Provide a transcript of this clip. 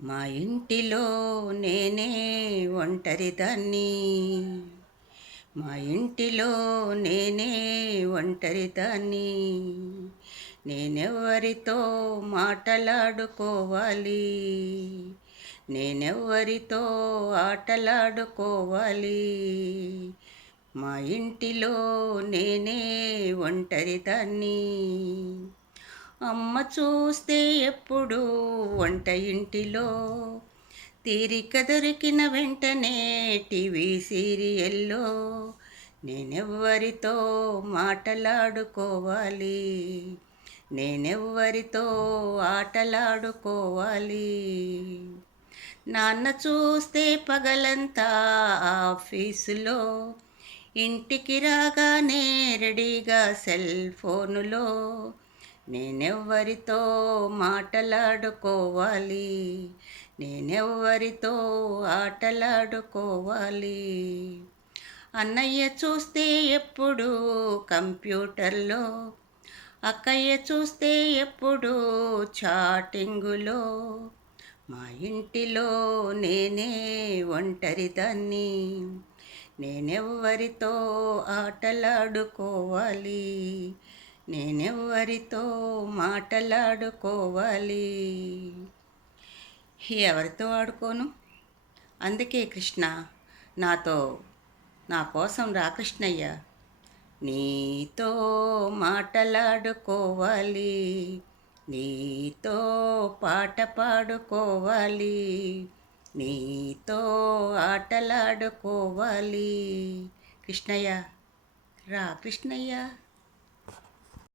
మా ఇంటిలో నేనే ఒంటరిదాన్ని. మా ఇంటిలో నేనే ఒంటరిదాన్ని. నేనెవ్వరితో మాటలాడుకోవాలి, నేనెవ్వరితో ఆటలాడుకోవాలి. మా ఇంటిలో నేనే ఒంటరిదాన్ని. అమ్మ చూస్తే ఎప్పుడు వంట ఇంటిలో, తీరిక దొరికిన వెంటనే టీవీ సీరియల్లో. నేనెవ్వరితో మాటలాడుకోవాలి, నేనెవ్వరితో ఆటలాడుకోవాలి. నాన్న చూస్తే పగలంతా ఆఫీసులో, ఇంటికి రాగానే రెడీగా సెల్ ఫోనులో. నేనెవ్వరితో మాటలాడుకోవాలి, నేనెవ్వరితో ఆటలాడుకోవాలి. అన్నయ్య చూస్తే ఎప్పుడు కంప్యూటర్లో, అక్కయ్య చూస్తే ఎప్పుడు చాటింగులో. మా ఇంటిలో నేనే ఒంటరిదాన్ని. నేనెవ్వరితో ఆటలాడుకోవాలి, నేనెవ్వరితో మాటలాడుకోవాలి. ఎవరితో ఆడుకోను? అందుకే కృష్ణ నా కోసం రా కృష్ణయ్య. నీతో మాటలాడుకోవాలి, నీతో పాట పాడుకోవాలి, నీతో ఆటలాడుకోవాలి. కృష్ణయ్య రా కృష్ణయ్య.